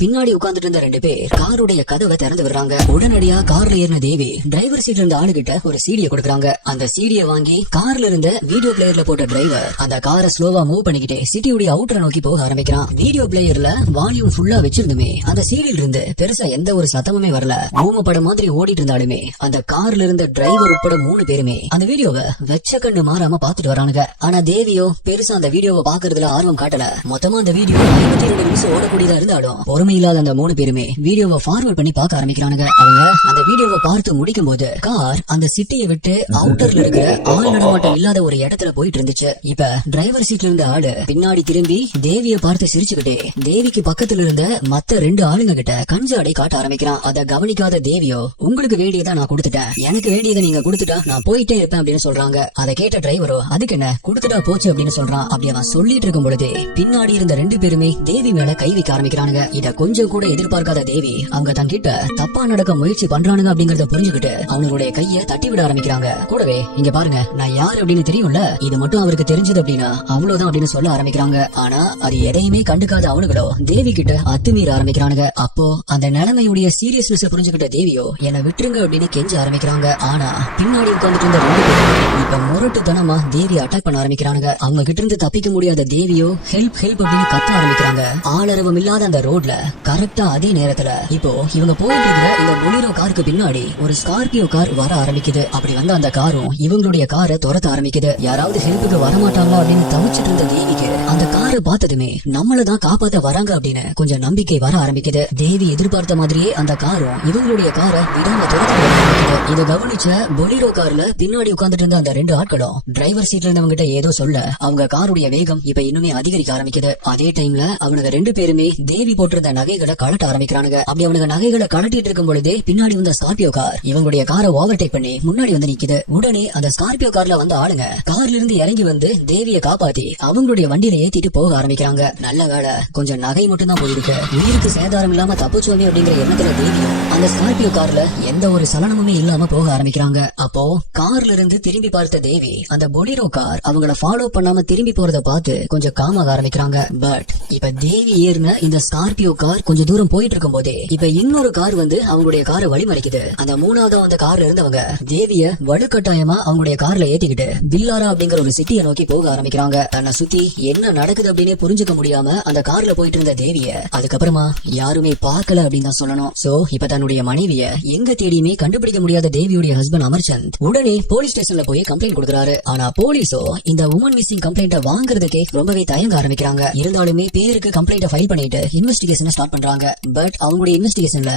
பின்னாடி உட்கார்ந்துட்டு இருந்த 2 பேர் காருடைய கதவை திறந்து விடுறாங்க. உடனடியா கார்ல ஏறின தேவி டிரைவர் சீட்ல இருந்த ஆளுகிட்ட ஒரு சீடியை கொடுக்குறாங்க. அந்த சீடியை வாங்கி கார்ல இருந்த வீடியோ பிளேயர்ல போட்ட டிரைவர் அந்த காரை ஸ்லோவா மூவ் பண்ணிக்கிட்டே சிட்டியுடைய அவுட்டரை நோக்கி போக ஆரம்பிக்கிறான். வீடியோ பிளேயர்ல வால்யூம் ஃபுல்லா வச்சிருந்துமே அந்த சீடியில இருந்து பெருசா எந்த ஒரு சத்தமுமே வரல. ஊம படம் மாதிரி ஓடிட்டு இருந்தாலுமே அந்த கார்ல இருந்த டிரைவர் உட்பட 3 பேருமே அந்த வீடியோவை வெச்ச கண்ணு மாறாம பாத்துட்டு வரானுங்க. ஆனா தேவியோ பெருசா அந்த வீடியோவை பாக்குறதுல ஆர்வம் காட்டல. மொத்தமா அந்த வீடியோ 52 நிமிஷம் ஓடக்கூடியதா இருந்தாலும் பொறுமை இல்லாத அந்த 3 பேருமே வீடியோவை ஃபார்வர்ட் பண்ணி பார்க்க ஆரம்பிக்கிறானுங்க. அவங்க அந்த வீடியோவை பார்த்து முடிக்கும் போது கார் அந்த சிட்டியை விட்டு அவுட்டர்ல இருக்கிற ஆள் நடமாட்டம் இல்லாத ஒரு இடத்துல போயிட்டு இருந்துச்சு. இப்ப டிரைவர் சீட்ல இருந்த ஆளு பின்னாடி திரும்பி தேவியை பார்த்து சிரிச்சுக்கிட்டே தேவிக்கு பக்கத்துல இருந்த மத்த 2 ஆளுங்க கிட்ட கஞ்சாடை காட்ட ஆரம்பிக்கிறான். அதை கவனிக்காத தேவியோ, உங்களுக்கு வேண்டியதை நான் கொடுத்துட்டேன், எனக்கு வேண்டியதை நீங்க கொடுத்துட்டா நான் போயிட்டே இருப்பேன் அப்படின்னு சொல்றாங்க. அதை கேட்ட டிரைவரோ, அதுக்கு என்ன கொடுத்துட்டா போச்சு அப்படின்னு சொல்றான். அப்படி அவன் சொல்லிட்டு இருக்கும் பொழுதே பின்னாடி இருந்த 2 பேருமே தேவி மேல கை வைக்க ஆரம்பிக்கிறானுங்க. இத கொஞ்சம் கூட எதிர்பார்க்காத தேவி அவங்க தங்கிட்ட தப்பா நடக்க முயற்சி பண்றானுங்க அப்படிங்கறத புரிஞ்சுக்கிட்டு அவங்களுடைய கைய தட்டி விட ஆரம்பிக்கிறாங்க. கூடவே இங்க பாருங்க, நான் யாரு அப்படின்னு தெரியும்ல, இது மட்டும் அவருக்கு தெரிஞ்சது அப்படின்னா அவ்வளவுதான் அப்படின்னு சொல்ல ஆரம்பிக்கிறாங்க. ஆனா அது எதையுமே கண்டுக்காத அவனுங்களோ தேவி கிட்ட அத்துமீற ஆரம்பிக்கிறானுங்க. அப்போ அந்த நிலைமையுடைய சீரியஸ்னஸ் புரிஞ்சுக்கிட்ட தேவியோ என்ன விட்டுருங்க அப்படின்னு கெஞ்ச ஆரம்பிக்கிறாங்க. ஆனா பின்னாடி உட்கார்ந்துட்டு இருந்த 2 பேரும் இப்ப முரட்டுத்தனமா தேவி அட்டாக் பண்ண ஆரம்பிக்கிறாங்க. அவங்க கிட்ட இருந்து தப்பிக்க முடியாத தேவியோ ஹெல்ப் ஹெல்ப் அப்படின்னு கத்த ஆரம்பிக்கிறாங்க. ஆளரவம் இல்லாத அந்த ரோட்ல கரெக்டா அதே நேரத்துல இப்போ இவங்க போயிட்டு இருக்கிற இந்த பொலிரோ காருக்கு பின்னாடி ஒரு ஸ்கார்பியோ கார் வர ஆரம்பிக்குது. அப்படி வந்த அந்த காரும் இவங்களுடைய காரை துரத்த ஆரம்பிக்குது. யாராவது ஹெல்ப்புக்கு வரமாட்டாங்களா அப்படின்னு தவிச்சிட்டு இருந்த தேவிக்கு அந்த காரை பார்த்ததுமே நம்மளதான் காப்பாத்த வராங்க அப்படின்னு கொஞ்சம் நம்பிக்கை வர ஆரம்பிக்குது. தேவி எதிர்பார்த்த மாதிரியே அந்த காரும் இவங்களுடைய காரை விடாம துரத்த ஆரம்பிக்குது. இதை கவனிச்ச பொலிரோ கார்ல பின்னாடி உட்கார்ந்துட்டு இருந்த அந்த 2 ஆட்களும் டிரைவர் சீட்ல இருந்தவங்க கிட்ட ஏதோ சொல்ல அவங்க காருடைய வேகம் இப்ப இன்னுமே அதிகரிக்க ஆரம்பிக்குது. அதே டைம்ல அவனுங்க 2 பேருமே தேவி போட்டிருந்த நகைகளை கலட்ட ஆரம்பிக்கிறானுங்க. அப்படி அவனுக்கு நகைகளை கலட்டிட்டு இருக்கும் பொழுதே பின்னாடி வந்த ஸ்கார்பியோ கார் இவங்களுடைய காரை ஓவர்டேக் பண்ணி முன்னாடி வந்து நிக்குது. உடனே அந்த ஸ்கார்பியோ கார்ல வந்த ஆளுங்க கார்ல இருந்து இறங்கி வந்து தேவியை காப்பாத்தி அவங்களுடைய வண்டியில ஏத்திட்டு போக ஆரம்பிக்கிறாங்க. நல்ல வேலை, கொஞ்சம் நகை மட்டும் தான் போயிருக்கு, உயிருக்கு சேதாரம் இல்லாம தப்பிச்சோமே அப்படிங்கிற எண்ணத்துல தேவியும் அந்த ஸ்கார்பியோ கார்ல எந்த ஒரு சலனமுமே இல்லாம போக ஆரம்பிக்கிறாங்க. அப்போ கார்ல இருந்து திரும்பி பார்த்த தேவி அந்த பொலிரோ கார் அவங்கள ஃபாலோ பண்ணாம திரும்பி போறத பார்த்து கொஞ்சம் காமாக ஆரம்பிக்கிறாங்க. பட் இப்ப தேவி ஏறின இந்த ஸ்கார்பியோ கார் கொஞ்சம் தூரம் போயிட்டு இருக்கும் போதே இப்ப இன்னொரு கார் வந்து அவங்களுடைய காரை வழிமறிக்குது. அந்த 3வது அந்த கார்ல இருந்தவங்க தேவிய வலுக்கட்டாயமா அவங்களுடைய கார்ல ஏத்திக்கிட்டு பில்லாரா அப்படிங்கிற ஒரு சிட்டியை நோக்கி போக ஆரம்பிக்கிறாங்க. தன்னை சுத்தி என்ன நடக்குது அப்படின்னு புரிஞ்சுக்க முடியாம அந்த கார்ல போயிட்டு இருந்த தேவிய அதுக்கப்புறமா யாருமே பார்க்கல அப்படின்னு தான் சொல்லணும். சோ இப்ப தன்னுடைய மனைவிய எங்க தேடியுமே கண்டுபிடிக்க முடியாத தேவியுடைய ஹஸ்பண்ட் அமர்சந்த் உடனே போலீஸ் ஸ்டேஷன்ல போய் கம்ப்ளைண்ட் கொடுக்குறாரு. ஆனா போலீஸோ இந்த உமன் மிஸ்ஸிங் கம்ப்ளைண்ட வாங்குறதுக்கே ரொம்பவே தயங்க ஆரம்பிக்கிறாங்க. இருந்தாலுமே பேருக்கு கம்ப்ளைண்ட ஃபைல் பண்ணிட்டு இன்வெஸ்டிகேஷன் ஸ்டார்ட் பண்றாங்க. பட் அவங்களுடைய இன்வெஸ்டிகேஷன்ல